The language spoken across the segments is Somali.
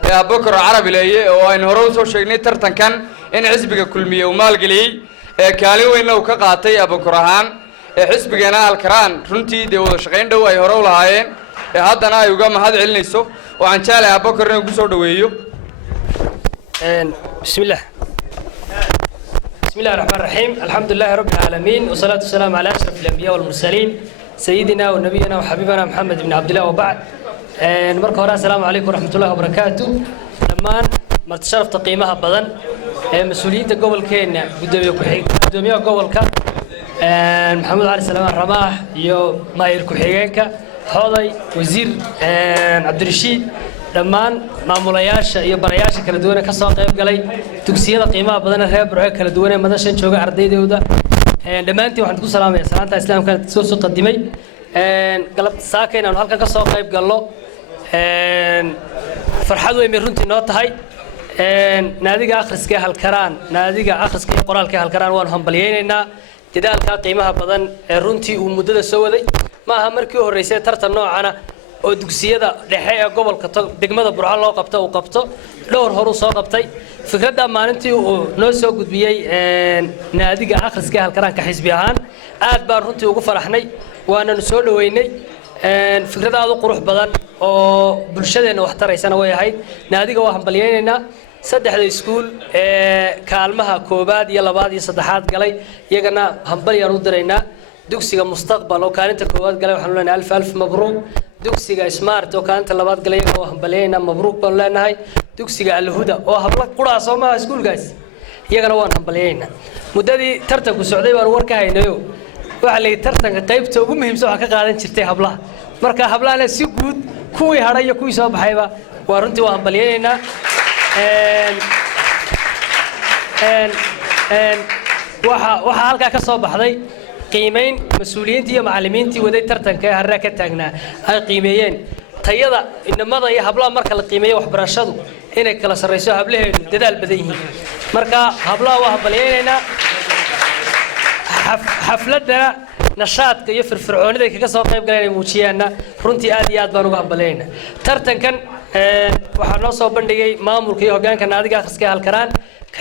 بكرة عربي ليه وإن هروس وشجني ترتن كان إن حزبك كل مية ومال قليل كاليو إنه كقاطي بكرة هان حزبك أنا الكران رنتي دو شقين دو أي هرول هاين هذا أنا يقام هذا علنيسو وعن شالة بكرة نقصو دويو بسم الله الرحمن الرحيم الحمد لله رب العالمين والصلاة والسلام على أشرف الأنبياء والمرسلين سيدنا ونبينا وحبيبنا محمد بن عبد الله وبعد marka hore assalaamu calaykum waraxmatullaahi wabarakaatu dhammaan martisharafta qiimaha badan ee mas'uuliyiinta gobolkeena gudoomiyaha gobolka maxamed cali salmaan ramaax iyo maayir ku-xigeenka xoday wasiir cabdirashiid dhammaan maamulayaasha iyo barayaasha kala duwan ee ka soo qayb galay dugsiyada qiimaha badan ee reer Burco kala duwan ee madashan jooga ardaydooda dhammaantiin waxaan ku salaamayaa salaanta islaamka soo qadimay galab saakeen aan halkan ka soo qayb galno farxad weyn runtii noo tahay naadiga akhriska halkaraan naadiga akhriska iyo qoraalka halkaraan waan hambalyeeynaa dadaalka qiimaha badan ee runtii uu muddada soo waday ma aha markii u horeysay tartan noocana oo dugsiyada dhexe ee gobolka degmada Burco loo qabto uu qabto dhowr hor u soo qabtay fikradda maalintii uu noo soo gudbiyay naadiga akhriska halkaraan ka xisbi ahaan aad baan runtii ugu faraxnay waana soo dhaweynay fikrad aad u qurux badan oo bulshadeena wax taraysana way ahayd naadiga waa hambalyeynayna saddexda iskuul kaalmaha koobaad iyo labaad iyo saddexaad galay iyagana hambalyaan u diraynaa dugsiga mustaqbal oo kaalinta koobaad galay waxaan leenahay alf mabruuq dugsiga smart oo kaalinta labaad galay iyagana waa hambalyeynaa mabruuq baan leenahay dugsiga alhuda oo habla qura Soomaaliya iskuulkaas iyagana waan hambalyeynaa muddadii tartanku socday baan war ka haynayo waxa la tartanka qaybta ugu muhiimsan waxa ka qaadan jirtay hablaha marka hablaha si guud kuwii haray iyo kuwii soo baxayba waa runtii waan hambalyeynaa waxa halka ka soo baxday qiimeyn mas'uuliyiintii iyo macallimiintii waday tartanka ee harra ka taagnaa ay qiimeeyeen tayada inamada iyo hablaha marka la qiimeeyo waxbarashadu inay kala sareyso hablaheenu dadaal badan yihiin marka hablaha waa hambalyeynaa xafladda nashaadka iyo firfircoonida kaga soo qayb galeen muujiyaana runtii aad iyo aad baan uga hambalyeynaa tartankan waxa noo soo bandhigay maamulka iyo hoggaanka naadiga akhriska halkaraan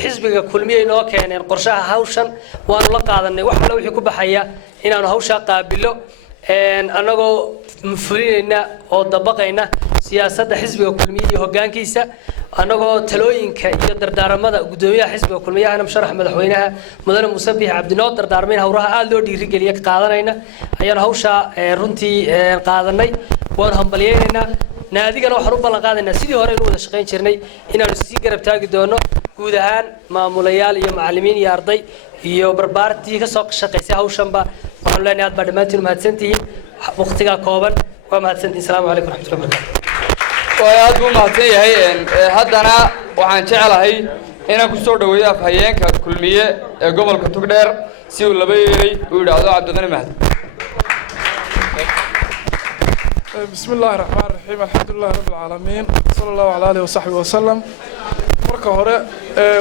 xisbiga kulmiyay noo keeneen qorshaha hawshan waanu la qaadanay wax alla wixii ku baxaya inaanu hawsha qaabilo anagoo fulinayna oo dabaqayna siyaasadda xisbiga kulmiye iyo hoggaankiisa anagoo talooyinka iyo dardaaramada gudoomiyaha xisbiga kulmiyaha musharax madaxweynaha mudane Muuse Biixi Cabdi noo dardaarmay hawraha aad loo dhiirigeliyo qaadanayna ayaan hawsha runtii qaadanay waan hambalyeynaa naadigana waxaan u ballan qaadaynaa sidii hore inuu wada shaqeyn jirnay inaanu si garab taagi doono guud ahaan maamulayaal iyo macallimiin iyo arday iyo barbaartii ka soo shaqeysay hawshanba waxaan leenahay aad baa dhamaantiin mahadsantihiin waqtiga kooban waa mahadsantihiin salaamu calaykum waraxmatullahi wabarakaatuh وأنا أدعو معتيه هذانا وعن شعله هنا كسر دوية في هيئة كل مية قبل كتقدر سيول لبيري ويرعى عبد الغني مهدي. بسم الله الرحمن الرحيم الحمد لله رب العالمين وصلى الله على آله وصحبه وسلم مركه هراء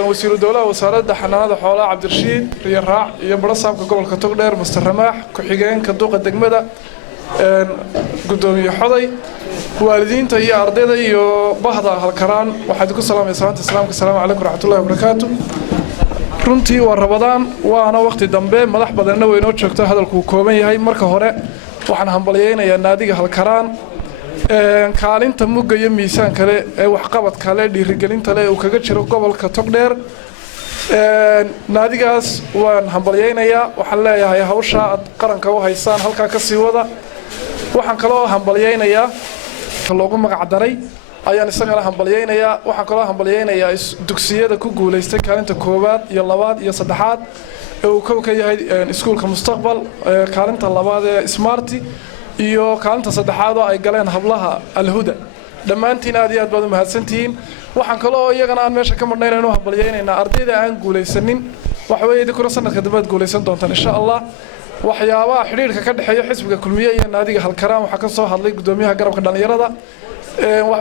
وزير الدولة وزارة حنان حوالي عبد الرشيد ريراع يبرصهم قبل كتقدر مسترماح كحجين كدوق الدجمدة قدومي حضي والدين تي أرضي يو بحضة هالكران وحدكم السلام يا سلام السلام عليكم ورحمة الله وبركاته runtii waa Ramadaan waana waqti dambe madax badanna way noo joogtaa hadalku kooban yahay marka hore waxaan hambalyeeynayaa naadiga halkaraan kaalinta mugga iyo miisaan kale ee wax qabad kale dhiirigelinta leh uu kaga jiro gobolka Togdheer naadigaas waan hambalyeynayaa waxaan leeyahay hawsha aad qaranka u haysaan halka ka sii wada waxaan kaloo hambalyeynayaa loogu magac daray ayaan isagana hambalyeynayaa waxaan kaloo hambalyeynayaa dugsiyada ku guuleystay kaalinta koobaad iyo labaad iyo saddexaad ee uu ka yahay iskuulka mustaqbal kaalinta labaad ee smarti iyo kaalinta saddexaad oo ay galeen hablaha alhuda dhammaantiin aad iyo aad baad u mahadsantihiin waxaan kaloo iyagana aan meesha ka marnayna inuu hambalyeynayna ardayda aan guuleysanin waxa weeye idinku sanadka dambe guuleysan doontaan insha Allah waxyaabaha xiriirka ka dhaxeeya xisbiga kulmiye iyo naadiga halkaraan waxa ka soo hadlay gudoomiyaha garabka dhalinyarada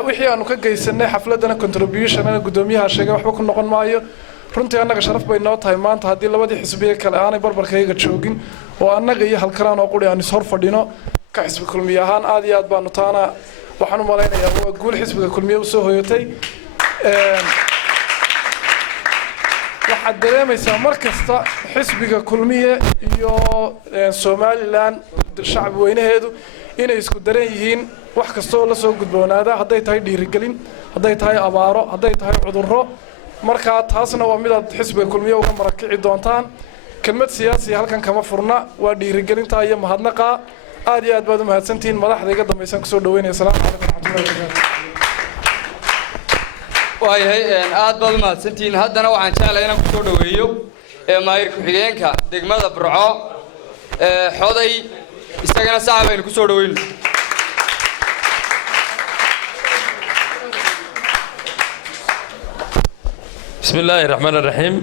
wixii aanu ka geysanay xafladana contribution ana gudoomiyaha sheegay waxba ku noqon maayo runtii anaga sharaf bay noo tahay maanta hadii labadii xisbiye kale aanay barbarkayga joogin oo anaga iyo halkaraan oo quri aan is hor fadhino ka xisbi kulmiye ahaan aad iyo aad baanu taana waxaan u maleynayaa waa guul xisbiga kulmiye u soo hoyatay waxaad dareemaysaa mar kasta xisbiga kulmiye iyo Somaliland shacab weynaheedu inay isku daran yihiin wax kasta oo la soo gudboonaada hadday tahay dhiirigelin hadday tahay abaaro hadday tahay cudurro marka taasna waa mid aad xisbiga kulmiye uga marakici doontaan kelmad siyaasi halkan kama furna waa dhiirigelinta iyo mahadnaqa aad iyo aad baad u mahadsantihiin madaxda iga dambaysan kusoo dhaweynaya assalaamu calaykum waraxmatullahi wabarakaatuh waayahay aad baad u mahadsantihiin haddana waxaan jeclahay inaan kusoo dhaweeyo maayir ku-xigeenka degmada Burco xoday isagana sacab aynu kusoo dhaweyno بسم الله الرحمن الرحيم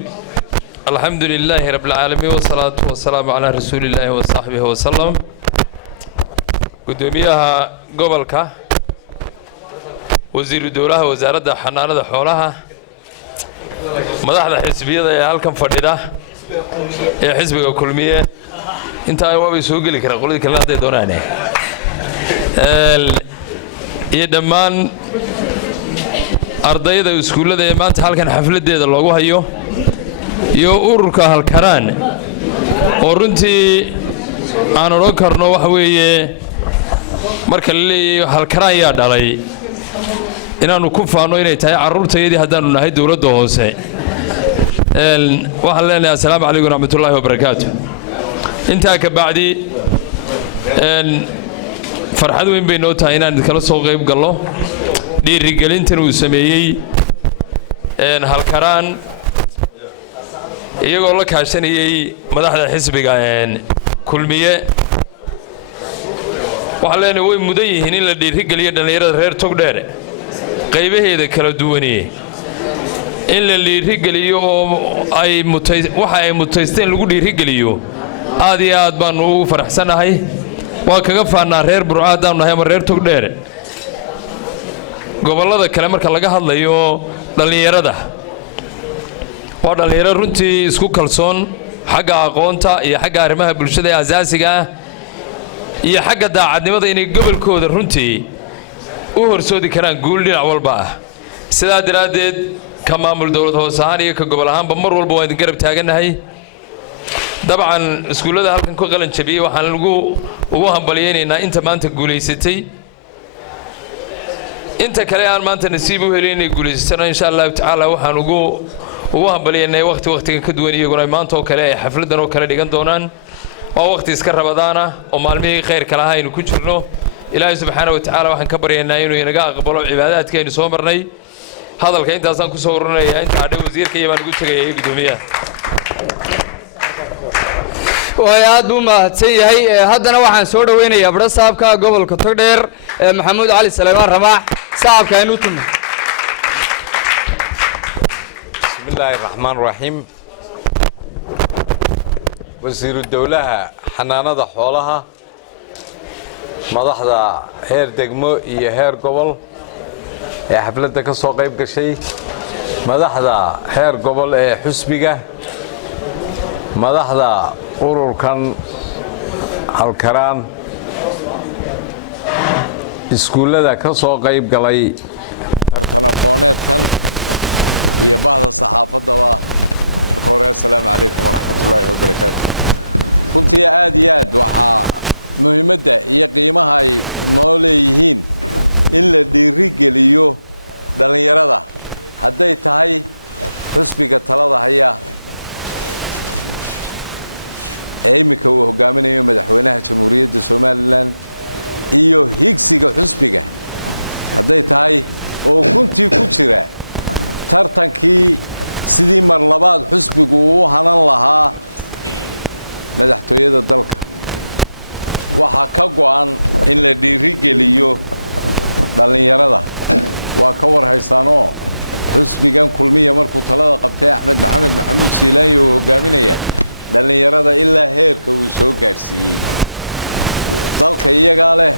الحمد لله رب العالمين والصلاة والسلام على رسول الله وصحبه وسلم قدوميها قبلك وزير الدولة وزارة حنانة حولها مدحنا حزبية هالكم فردة يا حزب كلمية انت ايوا بيسوق لك اقول لك الله دوناني يدمان ardayda iskuulada ee maanta halkan xafladeeda loogu hayo iyo ururka halkaraan oo runtii aan oran karno wax weeye marka la leeyahay halkaraan yaa dhalay inaanu ku faano inay tahay carruurtayadii haddaanu nahay dawladda hoose waxaan leenahay assalaamu calaykum waraxmatullaahi wabarakaatuh intaa ka bacdi farxad weyn bay noo tahay inaan kala soo qayb galno dhiirigelintan uu sameeyey halkaraan iyagoo la kaashanayay madaxda xisbiga kulmiye waxaan leenahay way mudan yihiin in la dhiirigeliyo dhallinyarada reer togdheer qaybaheeda kala duwanee in la dhiirigeliyo oo waxa ay mutaysteen lagu dhiirigeliyo aad iyo aad baanu ugu faraxsanahay waa kaga faanaa reer Burco haddaanu nahay ama reer togdheer gobolada kale marka laga hadlayo dhalinyarada waa dhalinyaro runtii isku kalsoon xagga aqoonta iyo xagga arrimaha bulshada ee asaasiga ah iyo xagga daacadnimada inay gobolkooda runtii u horsoodi karaan guul dhinac walba ah sidaa daraadeed ka maamul dawlad hoose ahaan iyo ka gobol ahaanba mar walba waan idin garab taaganahay dabcan iskuullada halkan ku qalan jabiyey waxaan ugu hambaliyeynaynaa inta maanta guulaysatay inta kale aan maanta nasiib u helin inay guulaystaan insha Allah taala waxaan ugu hambaliyeynay waqtigan ka duwan iyaguna maanta oo kale ay xafladan oo kale dhigan doonaan waa waqti iska rabadaana oo maalmihii khayrka lahaa aynu ku jirno ilaahay subxaanahu wa tacaala waxaan ka baryaynaa inuu inaga aqbalo cibaadaadkeenu soo marnay hadalka intaasaan ku soo ururinayaa inta hadhay wasiirka iyo baan ugu tagayay gudoomiyaha way aad u mahadsan yahay haddana waxaan soo dhaweynayaa abdha saabka gobolka Togdheer Maxamuud Cali Salmaan Ramaax saabka inuu tumo bismillaahi raxmaani raxiim wasiiru dawlaha xanaanada xoolaha madaxda heer degmo iyo heer gobol ee xafladda ka soo qayb gashay madaxda heer gobol ee xusbiga madaxda ururkan halkaraan iskuullada ka soo qayb galay tartan aqooneedkan iyo bahda saxaafaddaba marka hore assalaamu calaykum waraxmatullaahi wabarakaatu runtii aad iyo aad waxaa muhiimadda iyo qiimaha ay noo leeyihiin in la dhiirigeliyo dhallinyarada hadday tahay xusbiga talada haya ee iminka uu hogaaminayo madaxweynaha jamhuuriyadda Somaliland iyo higsiga xusbiga hadday tahay oo kuntii ku jira tartankii sidii mar labaad xusbigu uu hanan lahaa madaxtooyada dalka waxaa ka go'an in la dhiirigeliyo dhallinyarada waa ka warhaysaanoo xusbigan kulmiya markuu talada qabtay Axmed Maxamed Maxamuud Siilaanyo uu hogaaminaya dhallinyarada ilaa heerka uu soo gaarsiiyey dalka iyagaa leh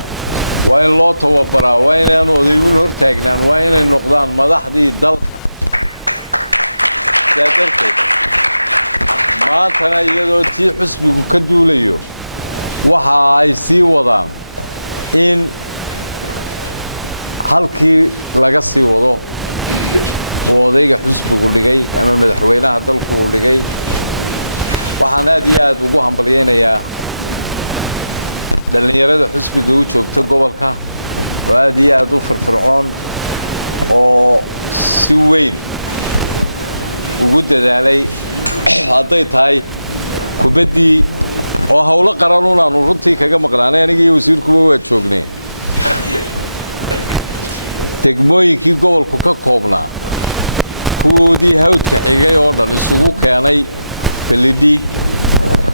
waa in loo tababaraa waa inaan odayuun hortaagnaan waa inay noqdaan madaxdii dalka sidaa darteed maantana iyadoo tii xusbigu ka duulayo waxa ay sii wadaan in halkii laga sii wado oo odayga xusbigu dhigay ama madaxweynaha dalku uu dhigay waxaan aad iyo aad ugu hambalyaynayaa dhallinyarada xusbiga u joogta gobolka oo aad iyo aad u firfircoon oo si weyn ugu dadaalay hadday tahay kubaddii oo hawlo qaran unaanu runtii kaga maqnaanay anigii wasiirkuba waa joognay degmooyinkii gobolku ka koobnaa kuwoodii hawdka xigay oo dhan isugu keenay balidhiig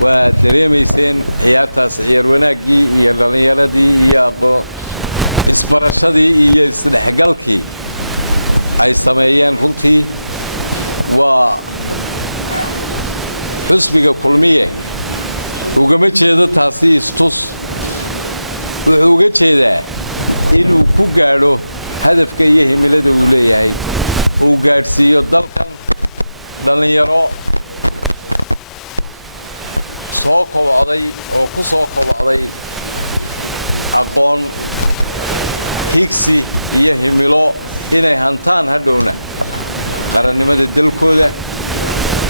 waa dareemayseen ciyaartaas ciyaar wanaaggii iyo dhallinyaradii iyo isbarashadii iyo isdhexgalkii ay sameeyeen runtii waa xusbiga kulmiye ugama jeedo taasi istus wuxuu uga jeedaa inuu ku gaadho hadafka iyo himilada uu leeyahay uu gaadhsiiyo dalkan dhallinyaro soo kobocday oo ku soo kobocday aqoon higsi iyo himilo inay hantaan hadhowna qarannimada dalkooda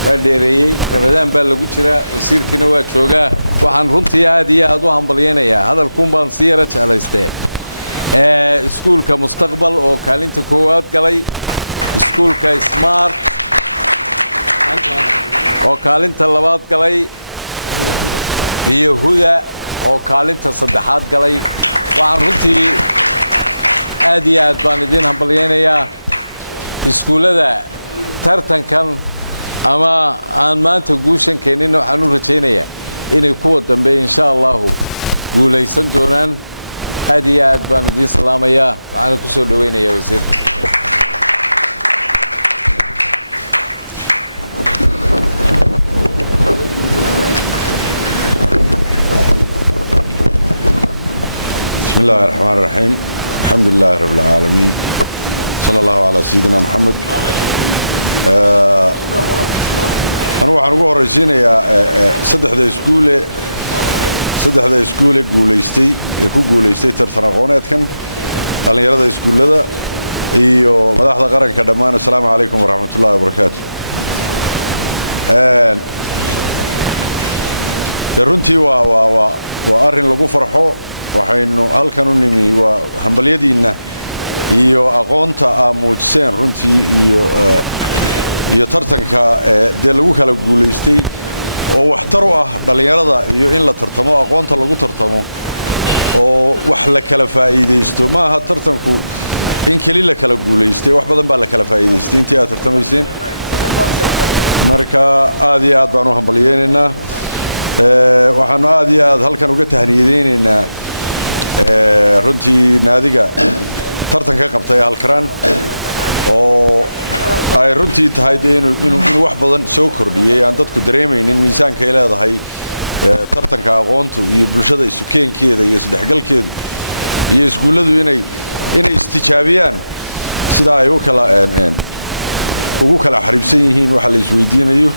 waa dheereeyey rabadaan baa lagu jiraa wasiirkiina waa joogaa waxaan runtii aad iyo aad u hambalyaynayaa hadalkuun baan si yaro jeclaystee iskuulka mustaqbal oo kaalinta koowaad galay iskuulka smart oo kaalinta labaad galay iyo huda oo kaalinta saddexaad galay waxaan runtii aad iyo aad baan idiin hambalyaynayaa iskuullada tartankan ama aan maanta guushan keenin waxaan u rajaynayaa inay kuwa dambe insha allahu guulaysan doonaan aad iyo aad baan idiin salaamayaa waxaana ku soo dhowaynayaa wasiirka بسم الله الرحمن الرحيم الحمد لله رب العالمين صلى الله على سيدنا محمد أنا waxaan ugu horeysiinayaa saddexda iskuule guuleystay ee ku guuleystay tartan aqooneedkan dhalinyarada iskuulada iyo madaxda qaranka dhammaan assalaamu calaykum waraxmatullaahi wabarakaatu runtii waa arrin lagu farxo waxaynu halkan u nimi waa hambalyadiinna iyo aqoonta aa muujiseen runtii iyo tartanka dee lagu kala guulaystay oo waxtar u ah dhallinyarada iyo in la tartamo aqoonta lagu tartamo oo wax la kala faa'iidaysto ma aha tartanku in keli la kala guulaystay wax badan baa la kala faa'iidaystay intii aad tartamayseen marka aad iyo aad baan u hambalyaynaynaa waxaanu aad iyo aad halkan uga tahniyadaynaynaa runtii naadiga tartanka qabtay halkaraan oo ay runtii tahay inuu wax badan soo kordhiyey aan dadku dareemaynin miisaankay leedahay tartanka aqoontu iyo bulshada isukeenkeeda iyo isdhexgalkeedu iyo iskuulladu inay istijaabiyaan sida ay ugu kala xariibsan yihiin waxa la isweydiinayo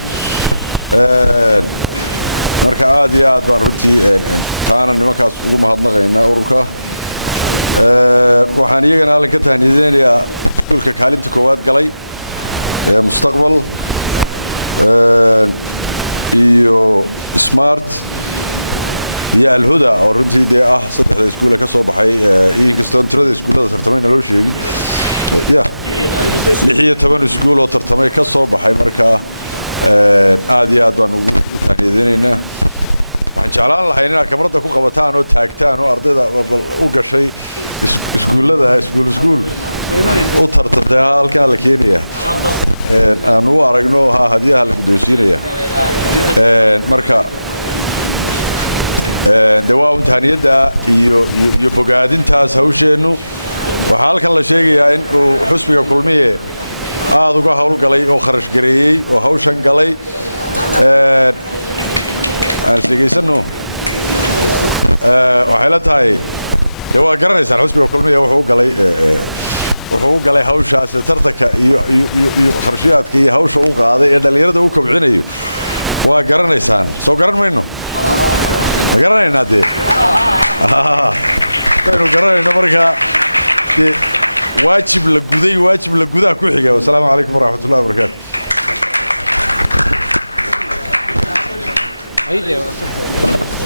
marka aad iyo aad baan runtii taana nimankaas ugu mahadnaqaynaa ururka waxaan iyagana halkan ka tahniyadeynayaa iskuulka kaalinta koowaad galay mustaqbal iyo smart iyo alhuda oo runtii dee ah saddexda iskuule ka soo baxay inkastoo tirada iskuullada tartamayna loo sheegin 16 iskuul oo tartamay ka soo baxay markaa aad iyo aad baan ugu tahniyadeynaynaa waxaan jeclaan lahay inaad kamarada ku qabataan oo taagtaan oo ardayda u gashay iskuullada iskuul u tartamtay halkaa la keenaya aan u aragno hadiyaha la guddoonsiinaya marka de waa imtixaaniyadda iyo bogaadintaas hawsheennu waxaa halkan la sheegayaa in uu xusbiga kulmiye aad uga howlgalay oo kharash gareeyey oo hawshan galay aan sheegaysano waxay la tahay de waa garanaysaan xusbiga kulmiye wuxuu u galay hawshaas tartanka iyo kharashiyaadka iyo hawsha u qaaday ee dhallinyarada u kobcinayo waa garanaysaan soo garan mayno ma garanaynaa dee aynu garanayno markaa واجب لجودي واجب لجودا كوحيجا والسلام عليكم ورحمة الله وبركاته.